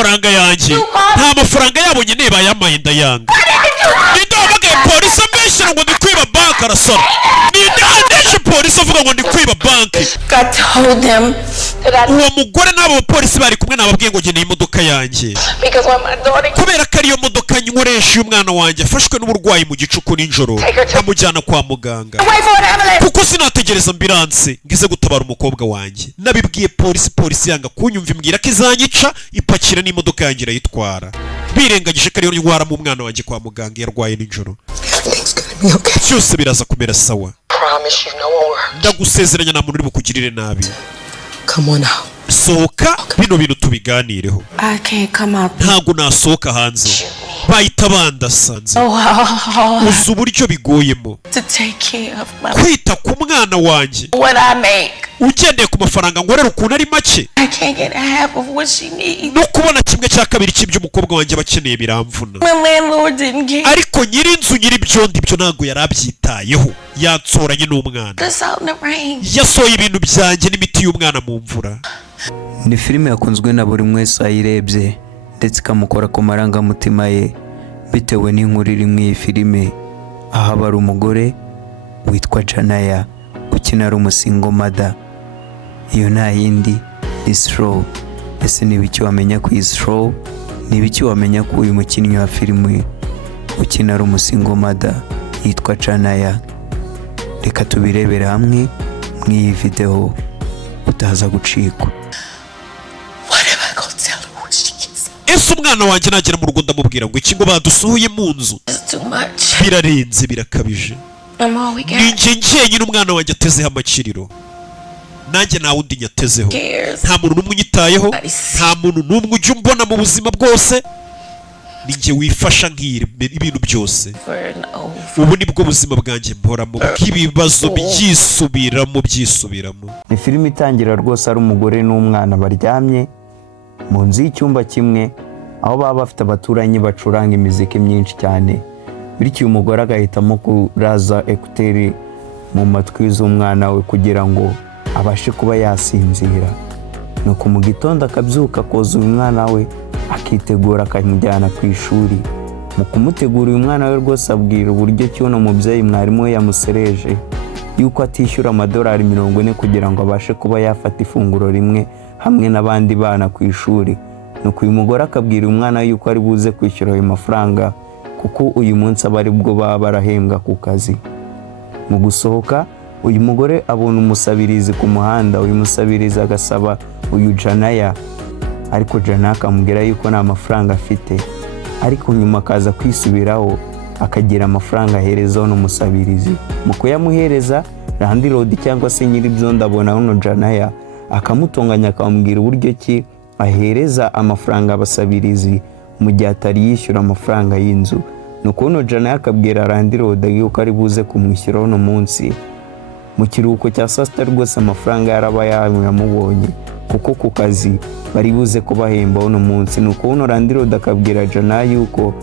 amafaranga yanjye nta mafaranga yabo nyine bayamaye ndayanga ndabagaye polisi ambeshyira ngo ndi kwiba banki arasara ndandeshe polisi avuga ngo ndi kwiba banki uwo mugore n'abo bapolisi bari kumwe nababwiye ngo ngeneye imodoka yanjye kubera ko ariyo modoka nkoresha umwana wanjye afashwe n'uburwayi mu gicuku nijoro amujyana kwa muganga kuko sinategereza ambilanse ngize gutabara umukobwa wanjye nabibwiye polisi yanga kunyumva imbwira ko izanyica ipakira n'imodoka yanjye irayitwara birengagije ko ariyo ndwara mu mwana wanjye kwa muganga yarwaye nijoro byose biraza kumera sawa ndagusezeranya nta muntu uri bukugirire nabi sohoka bino bintu tubiganireho ntabwo nasohoka hanze bahita bandasanze uzi uburyo bigoyemo kwita ku mwana wanjye ugendeye ku mafaranga ngorera ukuntu ari make no kubona kimwe cya kabiri cy'ibyo umukobwa wanjye bakeneye biramvuna ariko nyir'inzu nyir'ibyondo ibyo ntabwo yari abyitayeho yansoranye n'umwana yasohoye ibintu byanjye n'imiti y'umwana mu mvura. Ni filime yakunzwe na buri wese ayirebye ndetse ikamukora ku marangamutima ye bitewe n'inkuru iri mu iyi filime, aho aba ari umugore witwa Janaya ukina ari umusingo mada. Iyo nta yindi Isro. Ese ni ibiki wamenya ku Isro? Ni ibiki wamenya ku uyu mukinnyi wa filime ukina ari umusingo mada yitwa Janaya? Reka tubirebere hamwe mu iyi video utaza gucikwa. Ese umwana wanjye nagera mu rugo ndamubwira ngo iki ngo badusuhuye mu nzu birarenze birakabije, ninjye njyenyine umwana wanjye atezeho amakiriro, nanjye nta wundi nyatezeho, nta muntu n'umwe unyitayeho, nta muntu n'umwe ujya umbona mu buzima bwose, ninjye wifasha nk'ibintu byose. Ubu nibwo buzima bwanjye mporamo bw'ibibazo byisubiramo. Ni filime itangira rwose ari umugore n'umwana baryamye mu nzu y'icyumba kimwe, aho baba bafite abaturanyi bacuranga imiziki myinshi cyane, bityo umugore agahitamo kuraza ekuteri mu matwi z'umwana we kugira ngo abashe kuba yasinzira. Nuko mu gitondo akabyuka koza uyu mwana we akitegura akamujyana ku ishuri. Mu kumutegura uyu mwana we rwose abwira uburyo ki uno mubyeyi mwarimu we yamusereje yuko atishyura amadolari 40 kugira ngo abashe kuba yafata ifunguro rimwe hamwe n'abandi bana ku ishuri. Nuko uyu mugore akabwira umwana yuko ari buze kwishyura ayo mafaranga kuko uyu munsi aba ari bwo baba barahembwa ku kazi. Mu gusohoka uyu mugore abona umusabirizi ku muhanda. Uyu musabirizi agasaba uyu Janaya, ariko Janaya akamubwira yuko nta mafaranga afite, ariko nyuma akaza kwisubiraho akagira amafaranga ahereza uno musabirizi. Mu kuyamuhereza Landlord cyangwa se nyir'ibyondo abona uno Janaya akamutonganya akamubwira uburyo ki ahereza amafaranga abasabirizi mu gihe atari yishyura amafaranga y'inzu. Nuko uno Janaya akabwira Landlord yuko ari buze kumwishyura uno munsi mu kiruhuko cya saa sita rwose amafaranga yaraba yamubonye kuko ku kazi bari buze kubahemba uno munsi. Nuko uno Landlord akabwira Janaya yuko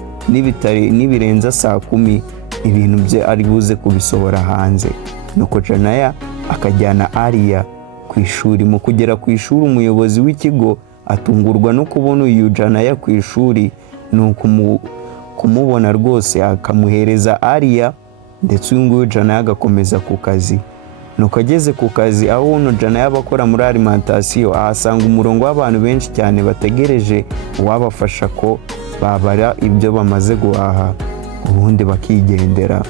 nibirenza saa 10 ibintu bye ari buze kubisohora hanze. Nuko Janaya akajyana Aria ku ishuri. Mu kugera ku ishuri umuyobozi w'ikigo atungurwa no kubona uyu Janaya ku ishuri, nuko kumubona rwose akamuhereza Aria ndetse uyu nguyu Janaya agakomeza ku kazi. Nuko ageze ku kazi aho uno Janaya bakora muri alimentation ahasanga umurongo w'abantu benshi cyane bategereje uwabafasha ko babara ibyo bamaze guhaha ubundi bakigendera.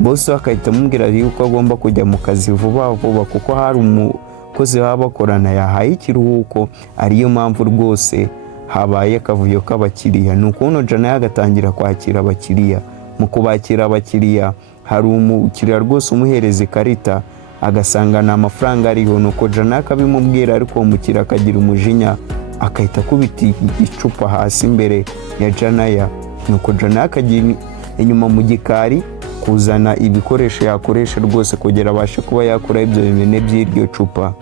Boss akahita amubwira yuko agomba kujya mu kazi vuba vuba kuko hari umukozi baba bakorana yahaye ikiruhuko, ariyo mpamvu rwose habaye akavuyo k'abakiriya. Nuko uno Janaya agatangira kwakira abakiriya. Mu kubakira abakiriya hari umukiriya rwose umuhereza ikarita agasanga nta mafaranga ariho. Nuko Janaya akabimubwira, ariko umukiriya akagira umujinya akahita kubita icupa hasi imbere ya Janaya. Nuko Janaya akagira inyuma mu gikari kuzana ibikoresho yakoresha rwose kugira abashe kuba yakora ibyo bimene by'iryo cupa.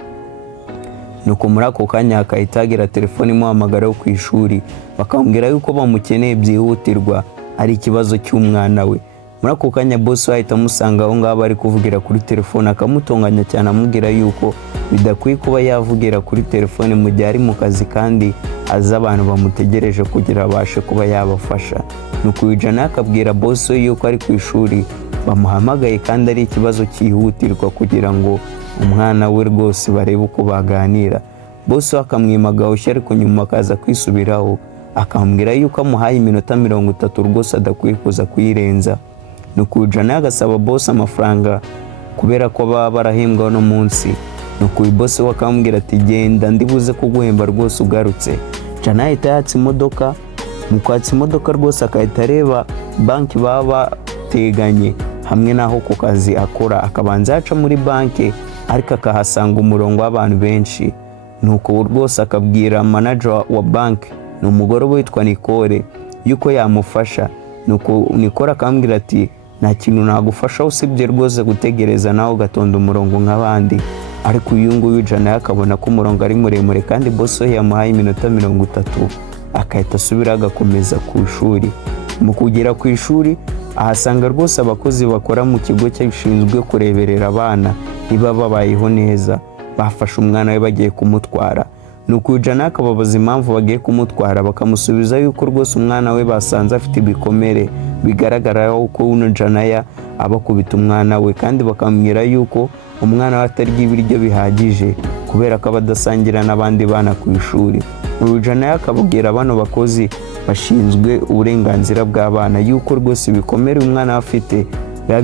Nuko muri ako kanya akahita agira telefone imuhamagara ku ishuri bakamubwira yuko bamukeneye byihutirwa ari ikibazo cy'umwana we. Muri ako kanya boss ahita amusanga aho ngaho ari kuvugira kuri telefone akamutonganya cyane amubwira yuko bidakwiye kuba yavugira kuri telefone mu gihe ari mu kazi kandi azi abantu bamutegereje kugira abashe kuba yabafasha. nuko Jana akabwira boss we yuko ari ku ishuri bamuhamagaye kandi ari ikibazo cyihutirwa kugira ngo umwana we rwose barebe uko baganira. boss we akamwimaga ushya ariko nyuma akaza kwisubiraho akambwira yuko amuhaye iminota 30 rwose adakwiye kuza kuyirenza. nuko Jana agasaba boss amafaranga kubera ko baba barahembwa no munsi. nuko boss we akambwira ati genda ndibuze kuguhemba rwose ugarutse. Jana ahita yatsa imodoka, mu kwatsa imodoka rwose akahita areba banki baba bateganye hamwe naho ku kazi akora, akabanza aca muri banki ariko akahasanga umurongo w'abantu benshi. nuko rwose akabwira manager wa banki, ni umugore witwa Nicole, yuko yamufasha. nuko Nicole akambwira ati nta kintu nagufasha usibye rwose gutegereza nawe ugatonda umurongo nk'abandi. ariko uyu nguyu Jana akabona ko umurongo ari muremure kandi boss we yamuhaye iminota 30 akahita asubira agakomeza ku ishuri. mu kugera ku ishuri ahasanga rwose abakozi bakora mu kigo cyashinzwe kureberera abana niba babayeho neza, bafashe umwana we bagiye kumutwara. nuko Jana akababaza impamvu bagiye kumutwara, bakamusubiza yuko rwose umwana we basanze afite ibikomere bigaragara ko uno Jana abakubita umwana we, kandi bakamwira yuko umwana we atarya ibiryo bihagije kubera ko abadasangira n'abandi bana ku ishuri. Jana akabwira bano bakozi bashinzwe uburenganzira bw'abana yuko rwose ibikomere umwana afite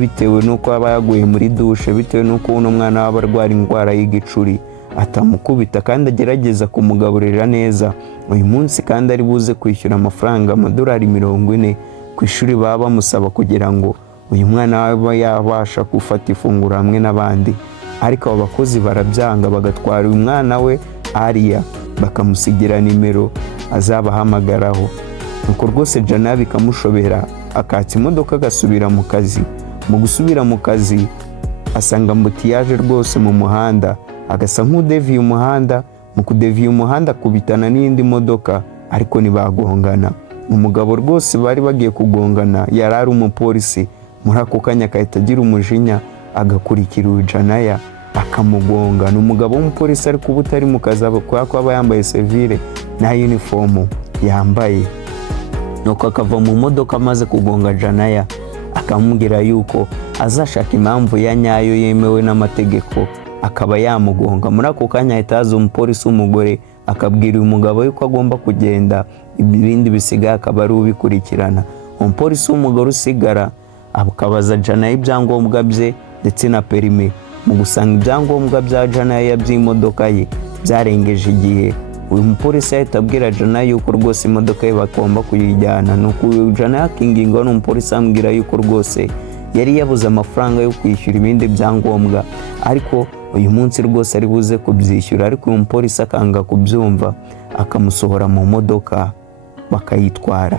bitewe nuko aba yaguye muri dushe, bitewe nuko uno mwana waba arwara indwara y'igicuri atamukubita kandi agerageza kumugaburira neza uyu munsi, kandi ari buze kwishyura amafaranga amadolari 40 ku ishuri baba bamusaba kugira ngo uyu mwana waba yabasha gufata ifunguro hamwe n'abandi. ariko abo bakozi barabyanga, bagatwara uyu mwana we Aria bakamusigira nimero azabahamagaraho. nuko rwose Jana bikamushobera akatsa imodoka agasubira mu kazi. mu gusubira mu kazi asanga mbutiyaje rwose mu muhanda, agasa nk'udeviye umuhanda. mu kudeviye umuhanda kubitana n'indi modoka ariko ntibagongana. umugabo rwose bari bagiye kugongana yari ari umupolisi. muri ako kanya akahita agira umujinya agakurikira Jana akamugonga. ni umugabo w'umupolisi ariko uba utari mu kazi kubera ko aba yambaye civile na uniform yambaye. nuko akava mu modoka amaze kugonga Jana akamubwira yuko azashaka impamvu ya nyayo yemewe n'amategeko akaba yamugonga. muri ako kanya ahita haza umupolisi w'umugore akabwira uyu mugabo yuko agomba kugenda, ibindi bisigaye akaba ari ubikurikirana. umupolisi w'umugore usigara akabaza Jana ibyangombwa bye ndetse na perime. mu gusanga ibyangombwa bya Jana by'imodoka ye byarengeje igihe, uyu mupolisi ahita abwira Jana yuko rwose imodoka ye bagomba kuyijyana. nuko Jana yakingingwa n'umupolisi ambwira yuko rwose yari yabuze amafaranga yo kwishyura ibindi byangombwa, ariko uyu munsi rwose ari buze kubyishyura. ariko uyu mupolisi akanga kubyumva akamusohora mu modoka bakayitwara.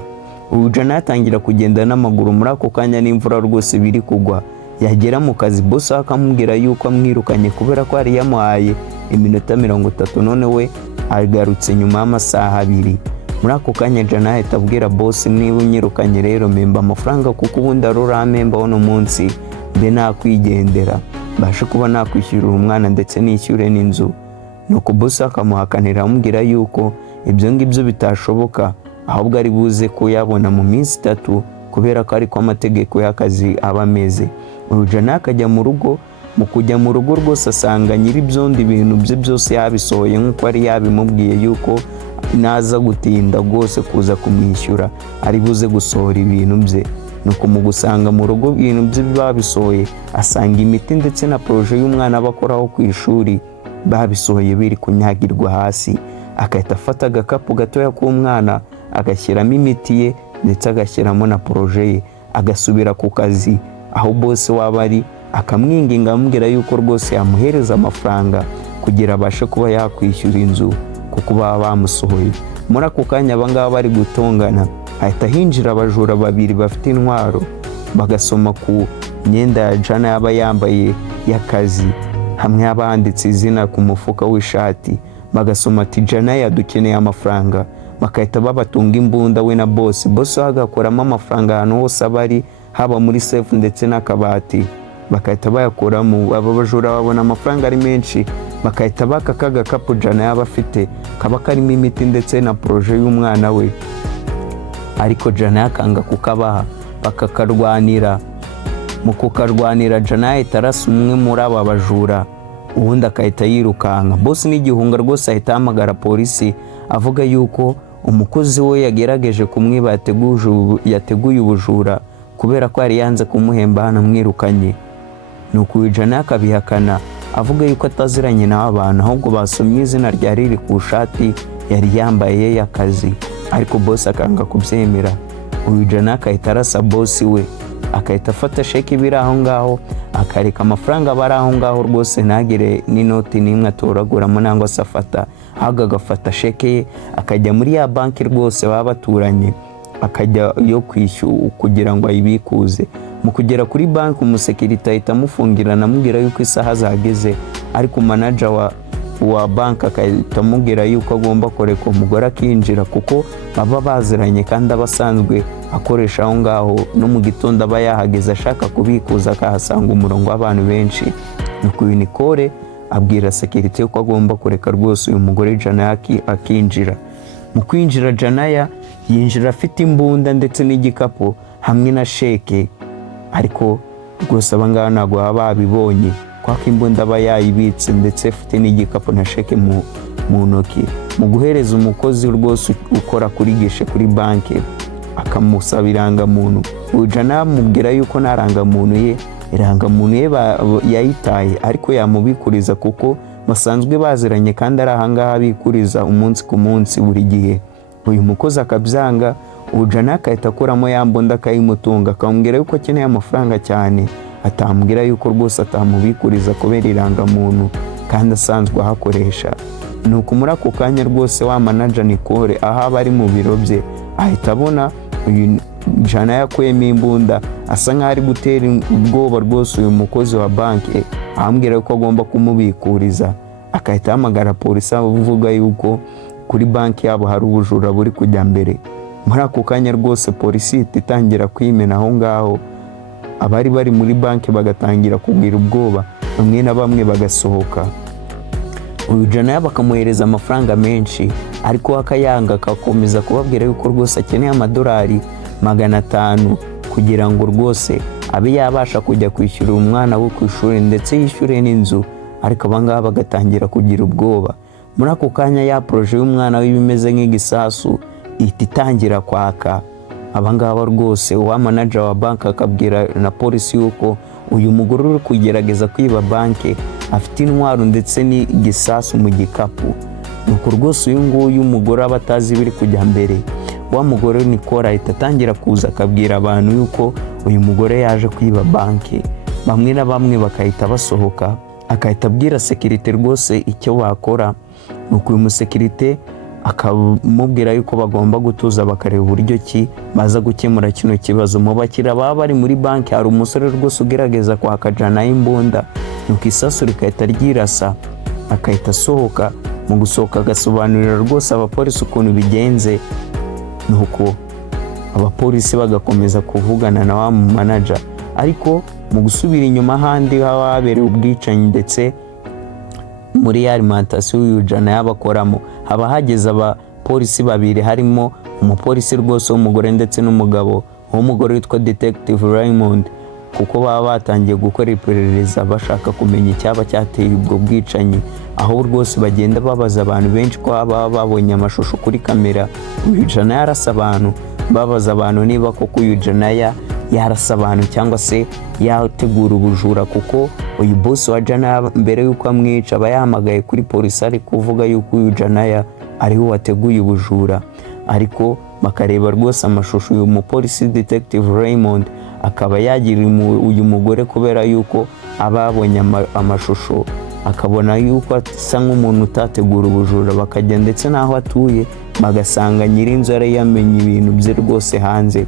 Jana yatangira kugenda n'amaguru. muri ako kanya n'imvura rwose biri kugwa, yagera mu kazi boss akamubwira yuko amwirukanye kubera ko yari yamuhaye iminota 30 none we agarutse nyuma y'amasaha 2. muri ako kanya Jana ahita abwira boss, niba unyirukanye rero memba amafaranga kuko ubundi aruramemba uno munsi mbe nakwigendera bashe kuba nakwishyurira umwana ndetse nishyure n'inzu. nuko boss akamuhakanira amubwira yuko ibyo ngibyo bitashoboka, ahubwo ari buze kuyabona mu minsi 3 kubera ko ariko amategeko y'akazi aba ameze. Jana akajya mu rugo. mu kujya mu rugo rwose asanga nyiri byondi bintu bye byose yabisohoye nk'uko ari yabimubwiye yuko naza gutinda rwose kuza kumwishyura ari buze gusohora ibintu bye. nuko mu gusanga mu rugo ibintu bye babisohoye asanga imiti ndetse na projet y'umwana bakoraho ku ishuri babisohoye biri kunyagirwa hasi. akahita afata agakapu gatoya k'umwana agashyiramo imiti ye ndetse agashyiramo na projet ye agasubira ku kazi aho boss waba ari, akamwinginga amubwira yuko rwose yamuhereza amafaranga kugira abashe kuba yakwishyura inzu kuko baba bamusohoye. muri ako kanya abangaba bari gutongana ahita hinjira abajura 2 bafite intwaro bagasoma ku myenda ya Jana yaba yambaye y'akazi, hamwe abanditse izina ku mufuka w'ishati, bagasoma ati Jana yadukeneye amafaranga. bakahita babatunga imbunda we na boss agakoramo amafaranga ahantu hose abari, haba muri safe ndetse n'akabati bakahita bayakuramo. aba bajura babona amafaranga ari menshi bakahita baka kagakapu Jana yaba afite kaba karimo imiti ndetse na proje y'umwana we, ariko Jana yakanga kukabaha bakakarwanira. Mu kukarwanira Jana yahita arasa umwe muri aba bajura, ubundi akahita yirukanka. Boss n'igihunga rwose ahita ahamagara polisi avuga yuko umukozi we yagerageje kumwiba yateguye ubujura kubera ko yari yanze kumuhemba hanamwirukanye. Nuko Jana akabihakana avuga yuko ataziranye n'aba bantu, ahubwo basomye izina rya riri ku shati yari yambaye y'akazi, ariko boss akanga kubyemera. Jana akahita arasa boss we, akahita afata sheki biri aho ngaho, akareka amafaranga bari aho ngaho rwose ntagire n'inoti n'imwe atoraguramo nangwa se afata, ahubwo agafata sheki ye akajya muri ya banki rwose baba baturanye, akajya yo kwishyura kugira ngo ayibikuze. Mu kugera kuri banki umusekirite ahita amufungirana amubwira yuko isaha zageze, ariko manager wa banki akahita amubwira yuko agomba kureka umugore akinjira kuko baba baziranye kandi abasanzwe akoresha aho ngaho, no mu gitondo aba yahageze ashaka kubikuza akahasanga umurongo w'abantu benshi. Nuko Nicole abwira sekirite yuko agomba kureka rwose uyu mugore Jana akinjira. Mu kwinjira Jana yinjira afite imbunda ndetse n'igikapu hamwe na sheke, ariko rwose abangaba ntabwo baba babibonye kwa ko imbunda aba yayibitse ndetse afite n'igikapu na sheke mu ntoki. Mu guhereza umukozi rwose ukora kuri gishe kuri banki akamusaba irangamuntu, Jana amubwira yuko nta rangamuntu ye, irangamuntu ye yayitaye, ariko yamubikuriza kuko basanzwe baziranye kandi ari ahangaha bikuriza umunsi ku munsi buri gihe. Uyu mukozi akabyanga, Jana akahita akuramo ya mbunda akayimutunga, akamubwira yuko akeneye amafaranga cyane, atambwira yuko rwose atamubikuriza kubera irangamuntu kandi asanzwe ahakoresha. Nuko muri ako kanya rwose wa manager Nicole aho aba ari mu biro bye ahita abona uyu Jana yakuyemo imbunda, asa nk'aho ari gutera ubwoba rwose uyu mukozi wa banki, ahambwira yuko agomba kumubikuriza. Akahita ahamagara polisi avuga yuko kuri banki yabo hari ubujura buri kujya mbere. Muri ako kanya rwose polisi itangira kwimena aho ngaho, abari bari muri banki bagatangira kugira ubwoba, bamwe na bamwe bagasohoka. Uyu Jana bakamuhereza amafaranga menshi, ariko akayanga akakomeza kubabwira yuko rwose akeneye amadolari 500 kugira ngo rwose abe yabasha kujya kwishyura umwana we ku ishuri ndetse yishyure n'inzu, ariko abangaba bagatangira kugira ubwoba. Muri ako kanya ya proje y'umwana we bimeze nk'igisasu itangira kwaka. Abangaba rwose wa manager wa banki akabwira na polisi yuko uyu mugore uri kugerageza kwiba banki afite intwaro ndetse n'igisasu mu gikapu. Nuko rwose uyu nguyu umugore aba atazi biri kujya mbere. Wa mugore Nicole ahita atangira kuza akabwira abantu yuko uyu mugore yaje kwiba banki, bamwe na bamwe bakahita basohoka. Akahita abwira sekirite rwose icyo bakora. Nuko uyu musekirite akamubwira yuko bagomba gutuza bakareba uburyo ki baza gukemura kino kibazo. Mu bakira baba bari muri banki hari umusore rwose ugerageza kwaka Jana imbunda, nuko isasu rikahita ryirasa, akahita asohoka. Mu gusohoka agasobanurira rwose abapolisi ukuntu bigenze, nuko abapolisi bagakomeza kuvugana na wa manager. Ariko mu gusubira inyuma handi haba habereye ubwicanyi ndetse muri ya alimentation uyu Jana yabakoramo haba hageze abapolisi babiri, harimo umupolisi rwose w'umugore ndetse n'umugabo w'umugore witwa Detective Raymond, kuko baba batangiye gukora iperereza bashaka kumenya icyaba cyateye ubwo bwicanyi. Aho rwose bagenda babaza abantu benshi ko baba babonye amashusho kuri kamera uyu Jana yarasa abantu, babaza abantu niba koko uyu Jana yarasa abantu cyangwa se yategura ubujura, kuko uyu boss wa Jana mbere yuko amwica aba yahamagaye kuri polisi ari kuvuga yuko uyu Jana ariho wateguye ubujura. Ariko bakareba rwose amashusho uyu mupolisi Detective Raymond akaba yagira uyu mugore kubera yuko ababonye amashusho akabona yuko asa nk'umuntu utategura ubujura, bakajya ndetse n'aho atuye bagasanga nyirinzu yari yamenye ibintu bye rwose hanze.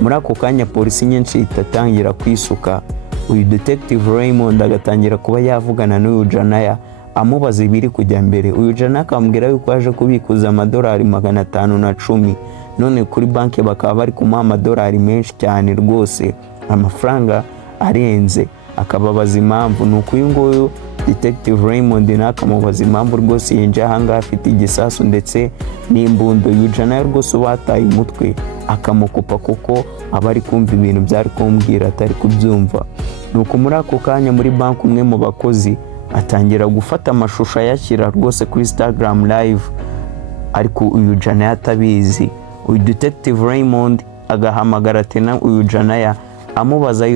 Muri ako kanya polisi nyinshi itatangira kwisuka, uyu Detective Raymond agatangira kuba yavugana n'uyu Jana amubaza ibiri kujya mbere. Uyu Jana akamubwira yuko yaje kubikuza amadolari 510, none kuri banki bakaba bari kumuha amadolari menshi cyane rwose, amafaranga arenze. akababaza impamvu. Nuko uyu nguyu Detective Raymond nakamubaza impamvu rwose yinjiye ahangaha afite igisasu ndetse n'imbundo. Janaya rwose bataye umutwe akamukupa kuko aba ari kumva ibintu byari kumbwira atari kubyumva. Nuko muri ako kanya muri banki umwe mu bakozi atangira gufata amashusho ayashyira rwose kuri Instagram live, ariko uyu Janaya atabizi. Uyu Detective Raymond agahamagara tena uyu Janaya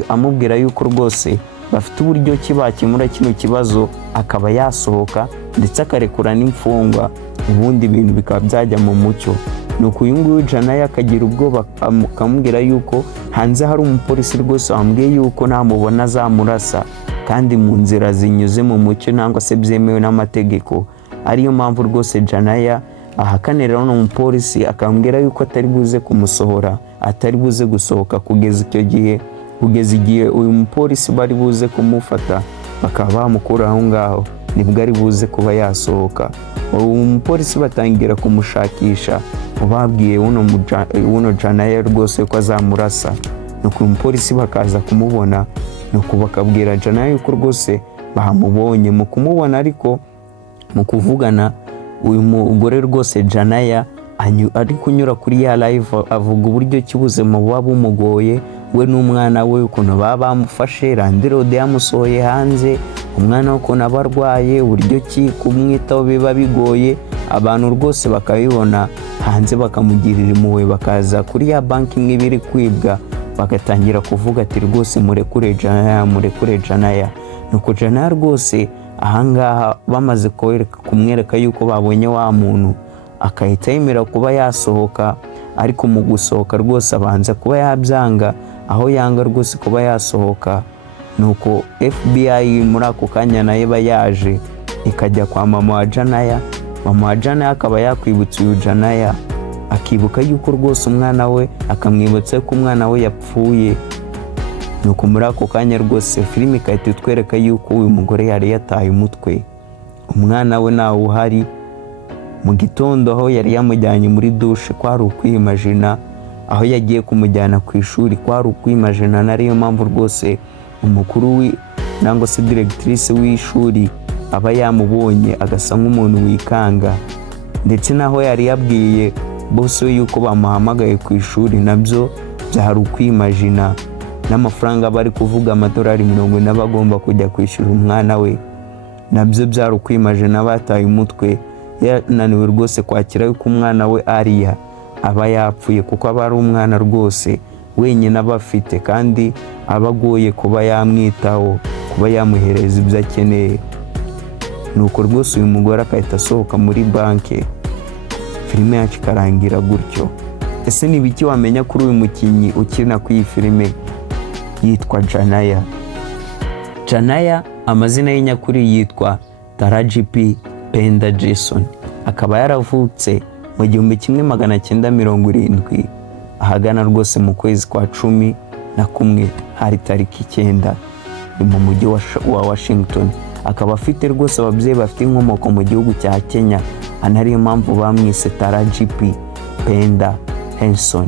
amubwira yuko rwose bafite uburyo ki bakemura kino kibazo akaba yasohoka ndetse akarekura n'imfungwa ubundi ibintu bikaba byajya mu mucyo. Nuko uyu nguyu Janaya akagira ubwoba akamubwira yuko hanze hari umupolisi rwose wambwiye yuko namubona azamurasa kandi mu nzira zinyuze mu mucyo nangwa se byemewe n'amategeko. Ariyo mpamvu rwose Janaya ahakanira n'umupolisi akambwira yuko atari buze kumusohora, atari buze gusohoka kugeza igihe uyu mupolisi bari buze kumufata bakaba bamukura aho ngaho nibwo ari buze kuba yasohoka. Uyu mupolisi batangira kumushakisha babwiye uno Janaya rwose ko azamurasa. Nuko uyu mupolisi bakaza kumubona, nuko bakabwira Janaya yuko rwose bahamubonye. Mu kumubona ariko mu kuvugana uyu mugore rwose Janaya ari kunyura kuri ya live avuga uburyo cy'ubuzima buba bumugoye we n'umwana we, ukuntu baba bamufashe Landirode yamusohoye hanze, umwana ukuntu aba arwaye, uburyo ki kumwitaho biba bigoye. Abantu rwose bakabibona hanze bakamugirira impuhwe, bakaza kuri ya banki imwe biri kwibwa bagatangira kuvuga ati rwose murekure Janaya, murekure Janaya. Nuko Janaya rwose ahangaha bamaze kumwereka yuko babonye wa muntu akahita yemera kuba yasohoka, ariko mu gusohoka rwose abanza kuba yabyanga, aho yanga rwose kuba yasohoka. Nuko FBI muri ako kanya nayo iba yaje ikajya kwa mama wa Janaya. Mama wa Janaya akaba yakwibutsa uyu Janaya, akibuka yuko rwose umwana we, akamwibutsa ko umwana we yapfuye. Nuko muri ako kanya rwose filime ikahita itwereka yuko uyu mugore yari yataye umutwe, umwana we ntawe uhari. Mu gitondo aho yari yamujyanye muri dushe kwari ukwimajina, aho yagiye kumujyana ku ishuri kwari ukwimajina. Nariyo mpamvu rwose umukuru nangwa se directrice w'ishuri aba yamubonye agasa nk'umuntu wikanga, ndetse naho yari yabwiye bose yuko bamuhamagaye ku ishuri nabyo byari ukwimajina. N'amafaranga bari kuvuga $40 bagomba kujya kwishyura umwana we nabyo byari ukwimajina. Bataye umutwe, yananiwe rwose kwakira yuko umwana we Ariya aba yapfuye kuko aba ari umwana rwose wenyine aba afite kandi aba agoye kuba yamwitaho, kuba yamuhereza ibyo akeneye. Nuko rwose uyu mugore akahita asohoka muri banki, filime yacu ikarangira gutyo. Ese ni biki wamenya kuri uyu mukinnyi ukina ku iyi filime yitwa Janaya? Janaya amazina y'inyakuri yitwa Taraji P. Penda Jason, akaba yaravutse mu 1970 ahagana rwose mu kwezi kwa 11 hari tariki 9 mu mujyi wa Washington. Akaba afite rwose ababyeyi bafite inkomoko mu gihugu cya Kenya, anariyo mpamvu bamwise Taraji P. Penda Henson.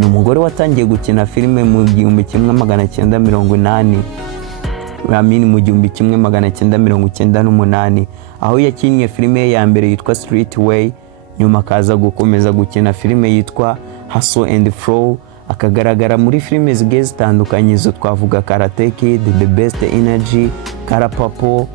Ni umugore watangiye gukina filime mu 1980 mu 1998, aho yakinnye filime ya mbere yitwa Streetway. Nyuma akaza gukomeza gukina filime yitwa Hustle and Flow, akagaragara muri filime zigiye zitandukanye zo twavuga Karate Kid, The Best Energy, Karapapo,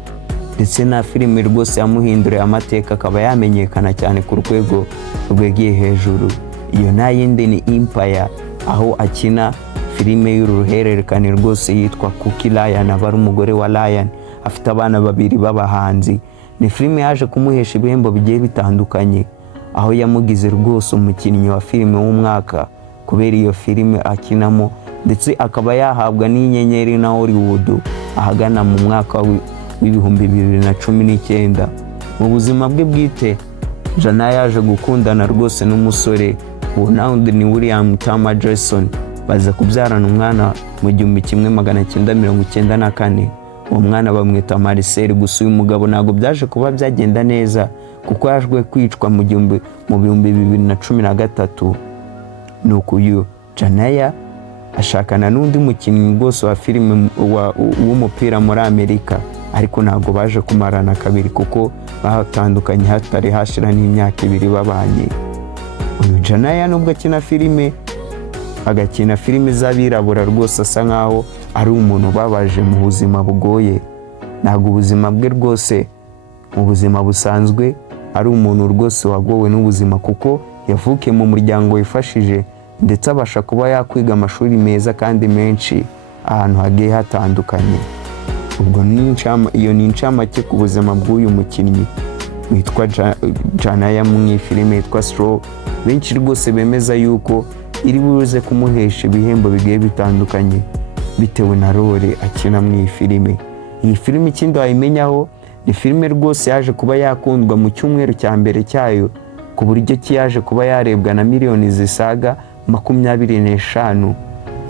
ndetse na filime rwose yamuhinduriye amateka, akaba yamenyekana cyane ku rwego rwegeye hejuru. Iyo nayindi ni Empire, aho akina filime y'uruhererekane rwose yitwa Cookie Lion, aba ari umugore wa Lion afite abana babiri b'abahanzi. Ni filime yaje kumuhesha ibihembo bigiye bitandukanye, aho yamugize rwose umukinnyi wa filime w'umwaka kubera iyo filime akinamo, ndetse akaba yahabwa n'inyenyeri na Hollywood ahagana mu mwaka w'2019. Mu buzima bwe bwite Janaya yaje gukundana rwose n'umusore Ronald ni William Tama Jason, baza kubyarana umwana mu 1994. Uwo mwana bamwita Marcel. Gusa uyu mugabo ntago byaje kuba byagenda neza kuko yajwe kwicwa mu 2013. Nuko uyu Janaya ashakana n'undi mukinnyi rwose wa filime w'umupira muri Amerika, ariko ntabwo baje kumarana kabiri kuko batandukanye hatari hashira n'imyaka 2 babanye. Uyu Janaya nubwo akina filime, agakina filime z'abirabura rwose asa nkaho ari umuntu babaje mu buzima bugoye. Ntabwo ubuzima bwe rwose mu buzima busanzwe ari umuntu rwose wagowe n'ubuzima, kuko yavukiye mu muryango wifashije ndetse abasha kuba yakwiga amashuri meza kandi menshi ahantu hagiye hatandukanye. Ubwo iyo ni incamake ku buzima bw'uyu mukinnyi witwa Janaya mu filime yitwa Slow. Benshi rwose bemeza yuko iri buze kumuhesha ibihembo bigiye bitandukanye bitewe na role akina mu filime. Iyi filime ikindi wayimenyaho ni filime rwose yaje kuba yakundwa mu cyumweru cya mbere cyayo, ku buryo yaje kuba yarebwa na miliyoni zisaga 25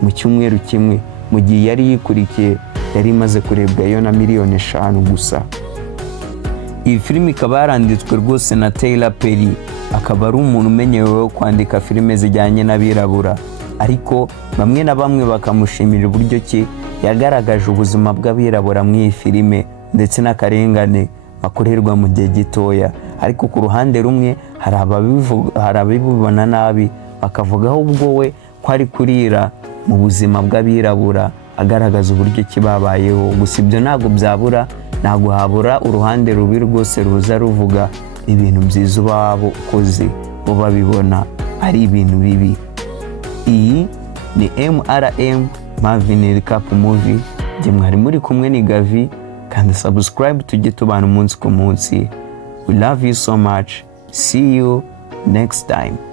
mu cyumweru kimwe, mu gihe yari yikurikiye yari imaze kurebwayo na miliyoni 5 gusa. Iyi filime ikaba yaranditswe rwose na Tyler Perry, akaba ari umuntu umenyereweho kwandika filime zijyanye n'abirabura, ariko bamwe na bamwe bakamushimira uburyo ki yagaragaje ubuzima bw'abirabura mu iyi filime ndetse n'akarengane bakorerwa mu gihe gitoya. Ariko ku ruhande rumwe hari ababibona nabi, bakavugaho ubwo we ko ari kurira mu buzima bw'abirabura agaragaza uburyo ki babayeho. Gusa ibyo ntabwo byabura, ntabwo habura uruhande rubi rwose ruza ruvuga ibintu byiza babo ukoze bo babibona ari ibintu bibi. Iyi ni MRM Marvin Recap Movie. Jye mwari muri kumwe ni Gavi, kandi subscribe tujye tubana umunsi ku munsi. We love you so much. See you next time.